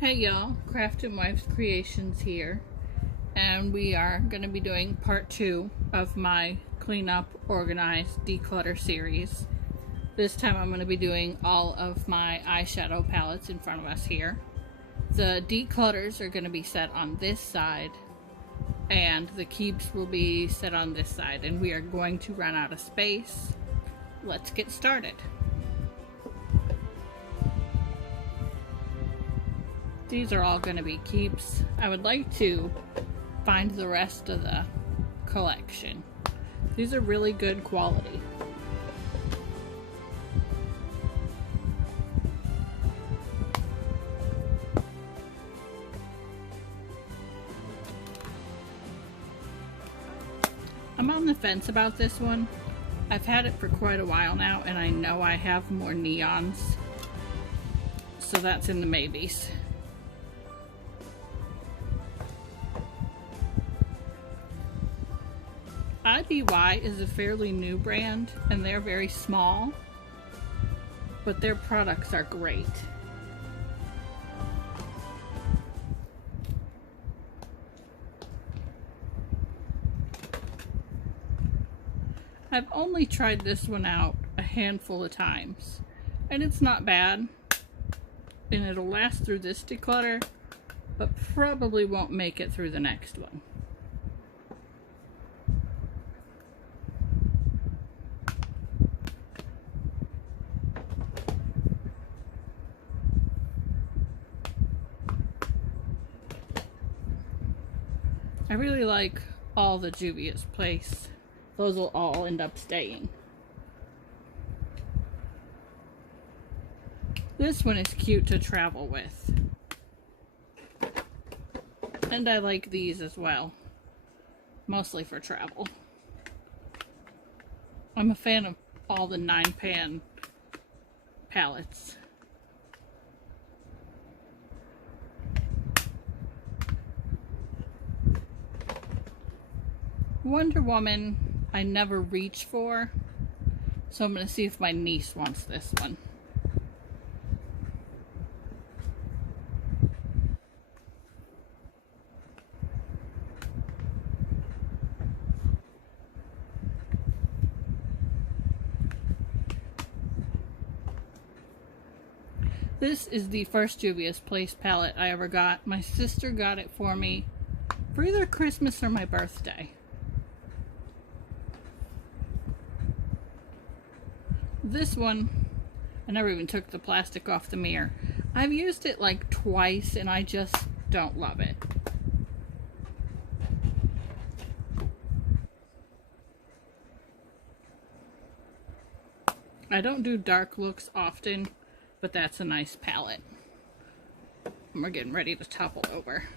Hey y'all, craftinwifescreations here, and we are going to be doing part 2 of my clean up, organize, declutter series. This time I'm going to be doing all of my eyeshadow palettes in front of us here. The declutters are going to be set on this side, and the keeps will be set on this side, and we are going to run out of space. Let's get started. These are all going to be keeps. I would like to find the rest of the collection. These are really good quality. I'm on the fence about this one. I've had it for quite a while now, and I know I have more neons. So that's in the maybes. IBY is a fairly new brand, and they're very small, but their products are great. I've only tried this one out a handful of times, and it's not bad, and it'll last through this declutter, but probably won't make it through the next one. I really like all the Juvia's Place. Those will all end up staying. This one is cute to travel with. And I like these as well. Mostly for travel. I'm a fan of all the 9-pan palettes. Wonder Woman, I never reach for, so I'm going to see if my niece wants this one. This is the first Juvia's Place palette I ever got. My sister got it for me for either Christmas or my birthday. This one, I never even took the plastic off the mirror. I've used it like twice and I just don't love it. I don't do dark looks often, but that's a nice palette. And we're getting ready to topple over.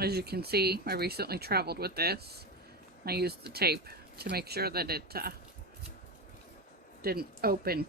As you can see, I recently traveled with this. I used the tape to make sure that it didn't open.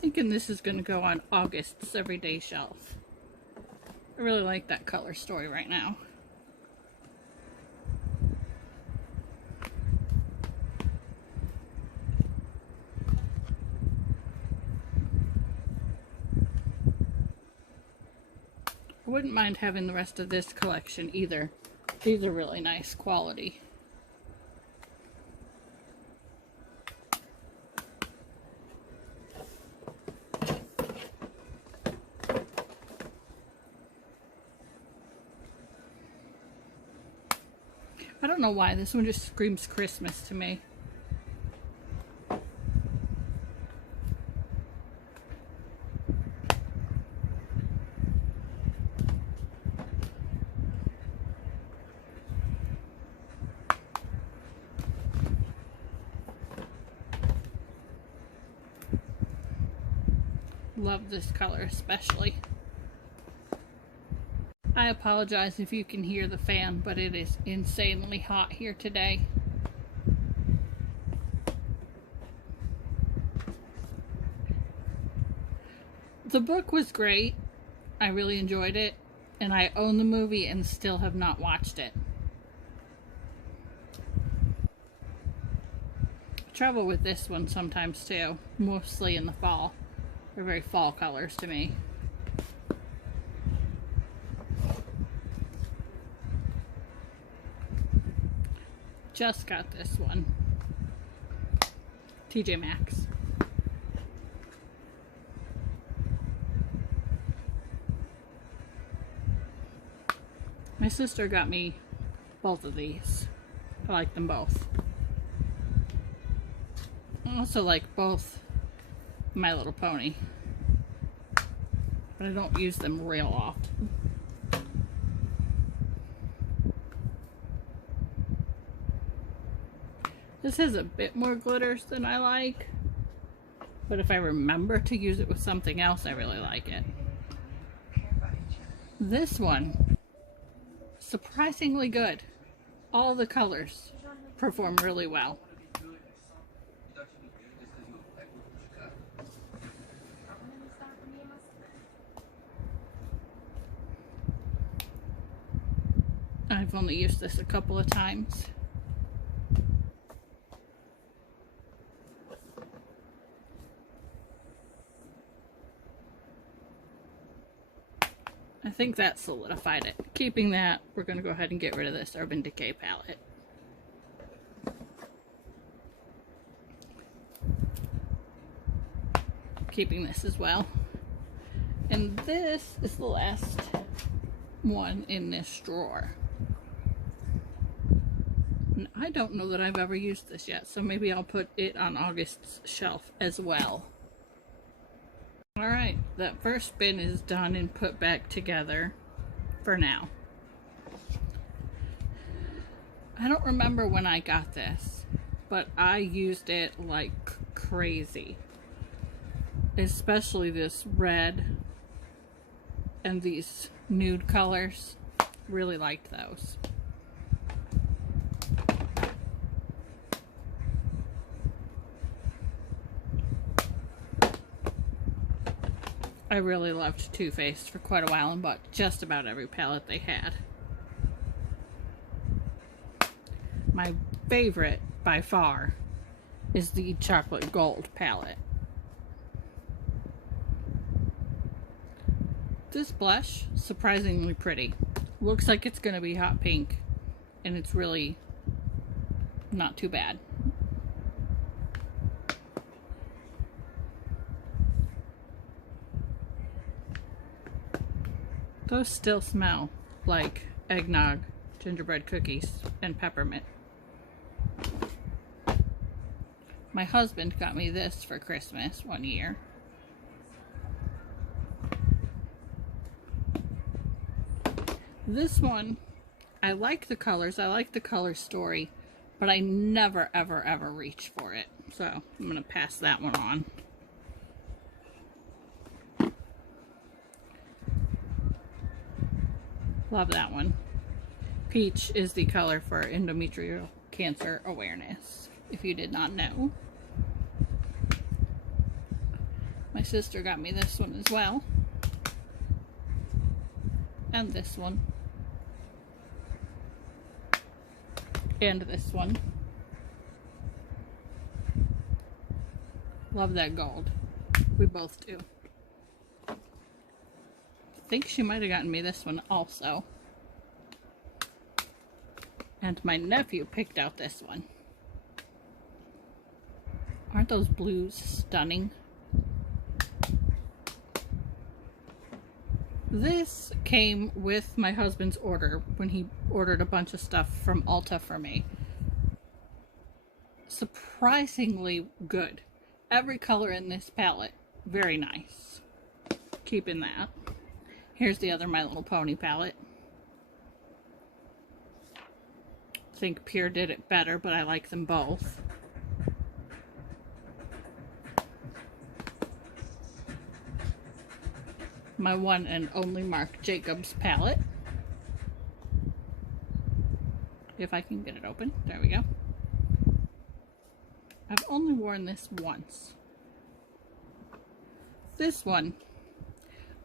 Thinking this is going to go on August's everyday shelf. I really like that color story right now. I wouldn't mind having the rest of this collection either. These are really nice quality. I don't know why, this one just screams Christmas to me. Love this color especially. I apologize if you can hear the fan, but it is insanely hot here today. The book was great. I really enjoyed it, and I own the movie and still have not watched it. I travel with this one sometimes too, mostly in the fall. They're very fall colors to me. Just got this one. TJ Maxx. My sister got me both of these. I like them both. I also like both My Little Pony, but I don't use them real often. This has a bit more glitters than I like, but if I remember to use it with something else, I really like it. This one, surprisingly good. All the colors perform really well. I've only used this a couple of times. I think that solidified it. Keeping that, we're going to go ahead and get rid of this Urban Decay palette. Keeping this as well. And this is the last one in this drawer. And I don't know that I've ever used this yet, so maybe I'll put it on August's shelf as well. Alright, that first bin is done and put back together for now. I don't remember when I got this, but I used it like crazy. Especially this red and these nude colors. Really liked those. I really loved Too Faced for quite a while and bought just about every palette they had. My favorite, by far, is the Chocolate Gold palette. This blush, surprisingly pretty. Looks like it's going to be hot pink, and it's really not too bad. Those still smell like eggnog, gingerbread cookies, and peppermint. My husband got me this for Christmas one year. This one, I like the colors, I like the color story, but I never ever ever reach for it. So I'm going to pass that one on. Love that one. Peach is the color for endometrial cancer awareness, if you did not know. My sister got me this one as well. And this one. And this one. Love that gold. We both do. I think she might have gotten me this one also. And my nephew picked out this one. Aren't those blues stunning? This came with my husband's order when he ordered a bunch of stuff from Ulta for me. Surprisingly good. Every color in this palette, very nice. Keeping that. Here's the other My Little Pony palette. I think Pure did it better, but I like them both. My one and only Marc Jacobs palette. if I can get it open. There we go. I've only worn this once. This one,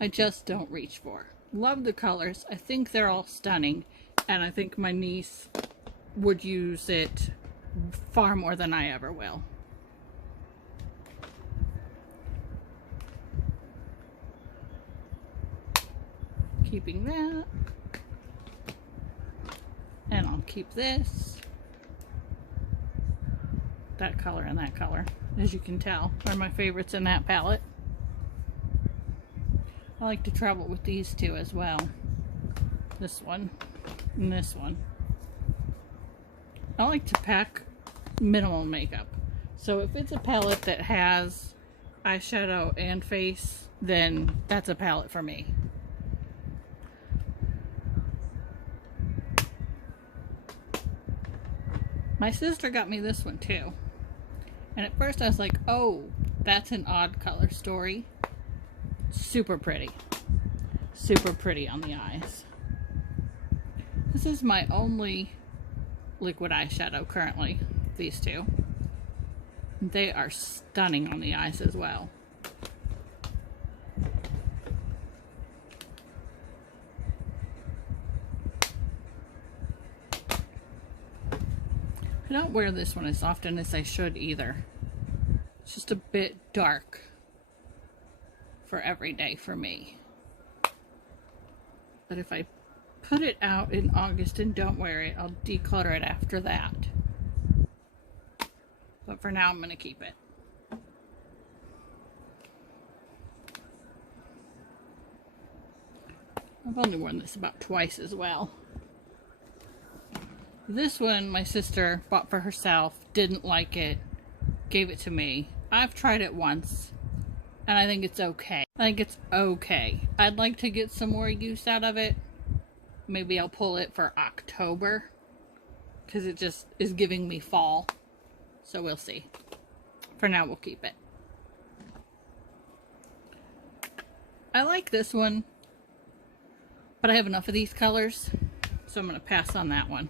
I just don't reach for. Love the colors. I think they're all stunning, and I think my niece would use it far more than I ever will. Keeping that. And I'll keep this. That color and that color, as you can tell, are my favorites in that palette. I like to travel with these two as well. This one and this one. I like to pack minimal makeup. So if it's a palette that has eyeshadow and face, then that's a palette for me. My sister got me this one too. And at first I was like, oh, that's an odd color story. Super pretty. Super pretty on the eyes. This is my only liquid eyeshadow currently, these two. They are stunning on the eyes as well. I don't wear this one as often as I should either. It's just a bit dark for every day for me. But if I put it out in August and don't wear it, I'll declutter it after that. But for now, I'm going to keep it. I've only worn this about twice as well. This one my sister bought for herself, didn't like it, gave it to me. I've tried it once, and I think it's okay. I think it's okay. I'd like to get some more use out of it. Maybe I'll pull it for October, because it just is giving me fall. So we'll see. For now, we'll keep it. I like this one, but I have enough of these colors, so I'm going to pass on that one.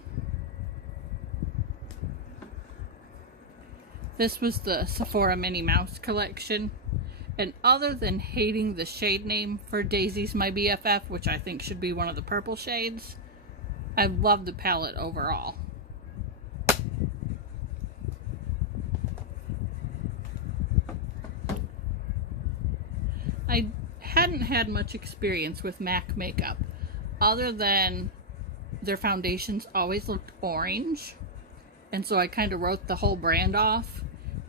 This was the Sephora Minnie Mouse collection, and other than hating the shade name for Daisy's My BFF, which I think should be one of the purple shades, I love the palette overall. I hadn't had much experience with MAC makeup, other than their foundations always looked orange, and so I kind of wrote the whole brand off.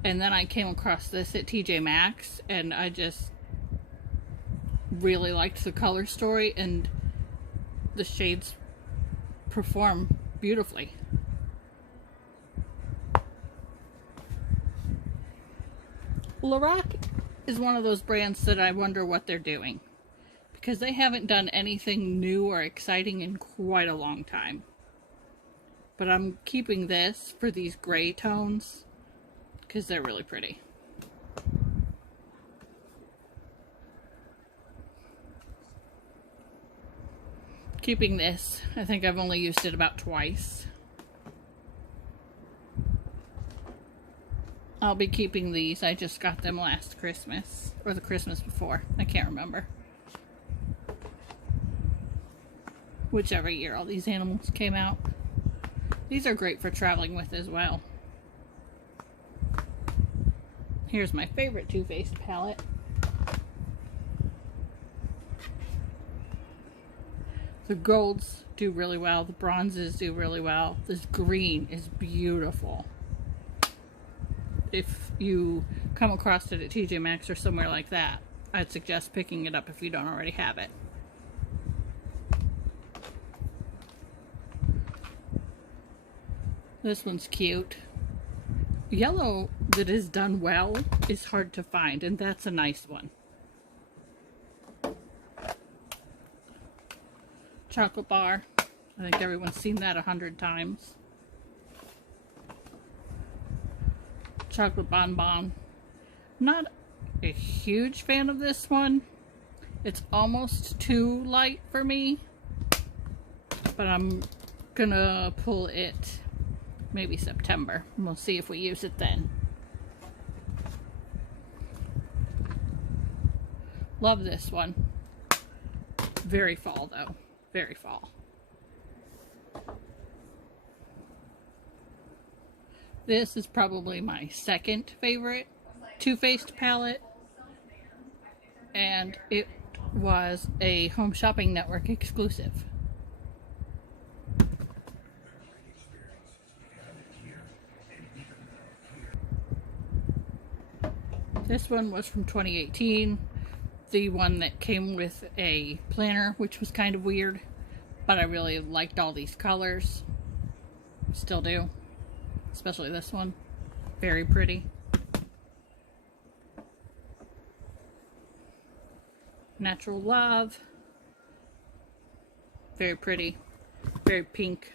And then I came across this at TJ Maxx, and I just really liked the color story, and the shades perform beautifully. Lorac is one of those brands that I wonder what they're doing, because they haven't done anything new or exciting in quite a long time. But I'm keeping this for these gray tones, because they're really pretty. Keeping this. I think I've only used it about twice. I'll be keeping these. I just got them last Christmas, or the Christmas before. I can't remember. Whichever year all these animals came out. These are great for traveling with as well. Here's my favorite Too Faced palette. The golds do really well. The bronzes do really well. This green is beautiful. If you come across it at TJ Maxx or somewhere like that, I'd suggest picking it up if you don't already have it. This one's cute. Yellow that is done well is hard to find, and that's a nice one. Chocolate bar. I think everyone's seen that 100 times. Chocolate bonbon. Not a huge fan of this one. It's almost too light for me, but I'm gonna pull it maybe September, and we'll see if we use it then. Love this one. Very fall though, very fall. This is probably my second favorite Too Faced palette, and it was a Home Shopping Network exclusive. This one was from 2018, the one that came with a planner, which was kind of weird, but I really liked all these colors. Still do. Especially this one. Very pretty. Natural Love. Very pretty. Very pink.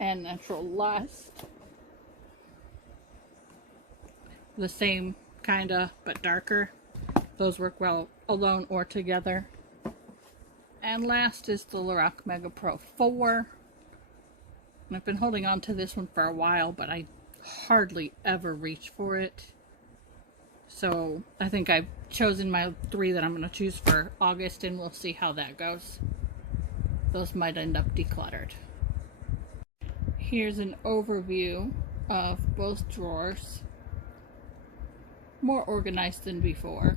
And Natural Lust. The same kinda, but darker. Those work well alone or together. And last is the Lorac Mega Pro 4. And I've been holding on to this one for a while, but I hardly ever reach for it. So I think I've chosen my 3 that I'm going to choose for August, and we'll see how that goes. Those might end up decluttered. Here's an overview of both drawers. More organized than before.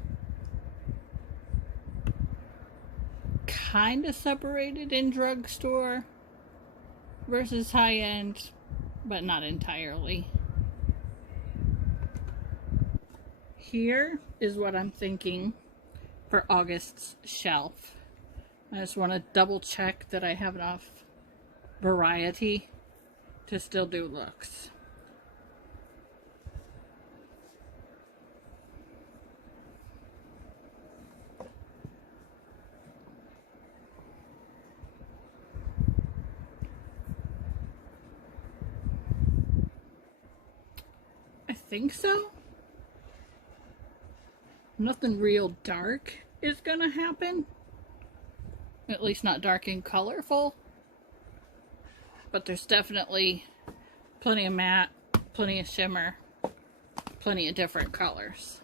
Kind of separated in drugstore versus high-end, but not entirely. Here is what I'm thinking for August's shelf. I just want to double check that I have enough variety to still do looks. I think so. Nothing real dark is gonna happen. At least not dark and colorful. But there's definitely plenty of matte, plenty of shimmer, plenty of different colors.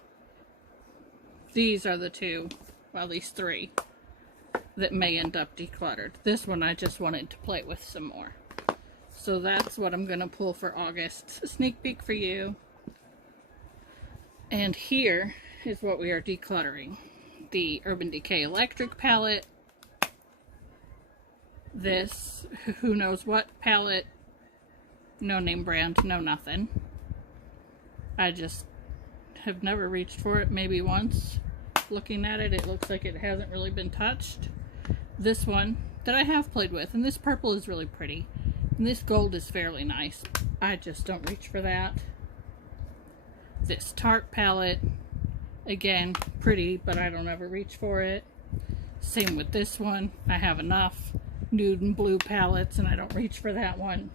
These are the 2, well, these 3, that may end up decluttered. This one I just wanted to play with some more. So that's what I'm gonna pull for August. A sneak peek for you. And here is what we are decluttering. The Urban Decay Electric palette. This who knows what palette. No name brand, no nothing. I just have never reached for it, maybe once. Looking at it, it looks like it hasn't really been touched. This one that I have played with, and this purple is really pretty. And this gold is fairly nice. I just don't reach for that. This Tarte palette, again, pretty, but I don't ever reach for it. Same with this one. I have enough nude and blue palettes, and I don't reach for that one.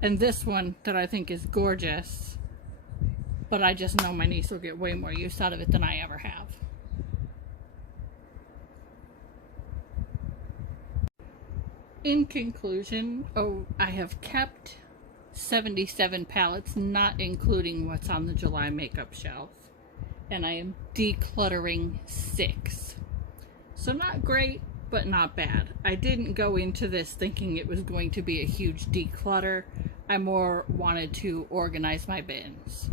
And this one that I think is gorgeous, but I just know my niece will get way more use out of it than I ever have. In conclusion, I have kept 77 palettes, not including what's on the July makeup shelf. And I am decluttering 6. So not great, but not bad. I didn't go into this thinking it was going to be a huge declutter. I more wanted to organize my bins.